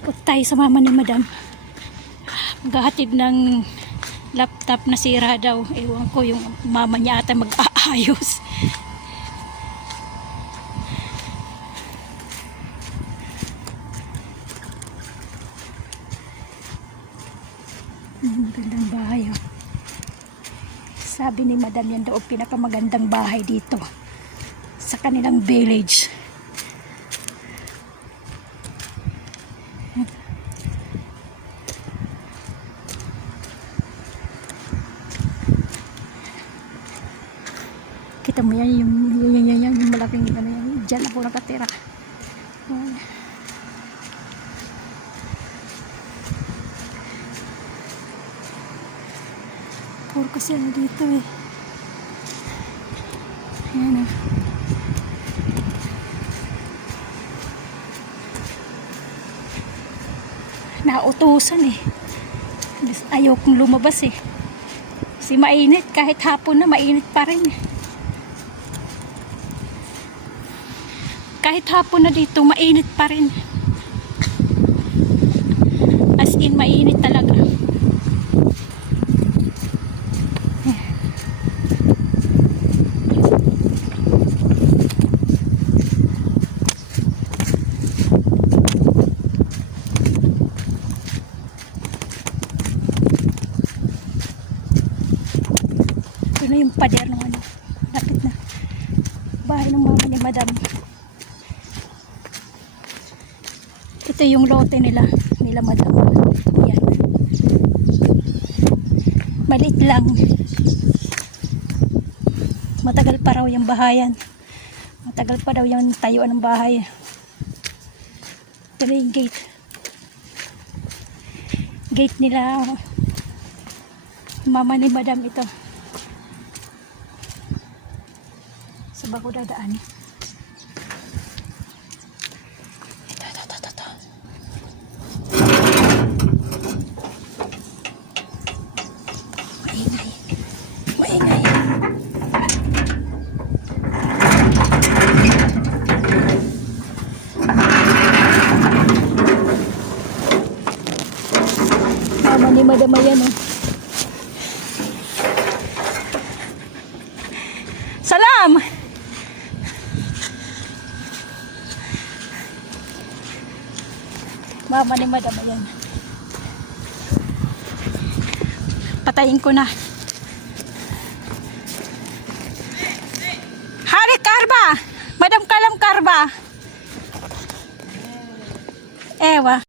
Punta tayo sa mama ni madam. Maghahatid ng laptop na sira daw. Ewan ko, yung mama niya ata mag-aayos. Magandang bahay, oh. Sabi ni madam, yan daw pinakamagandang bahay dito sa kanilang village. Kita mo yan, yung malaking ano yan. Diyan ako nakatira. Puro kasi ano dito eh. Ayan, oh. Nautusan eh. Ayaw kong lumabas eh. Kasi mainit, kahit hapon na mainit pa rin eh. Kahit hapon na dito, mainit pa rin. As in, mainit talaga. Ito na yung pader ng ano. Lapit na. Bahay ng mama ni madam. Ito yung lote nila madam. Yan. Maliit lang. Matagal pa raw yung bahayan. Matagal pa daw yung tayuan ng bahay. Ito yung gate. Gate nila. Mama ni madam ito. Sa bago dadaan. Maingay. Mama ni madam ayan oh. Salam! Mama ni madam ayan. Patayin ko na. Hari Karba! Madam Kalam Karba! Ewa.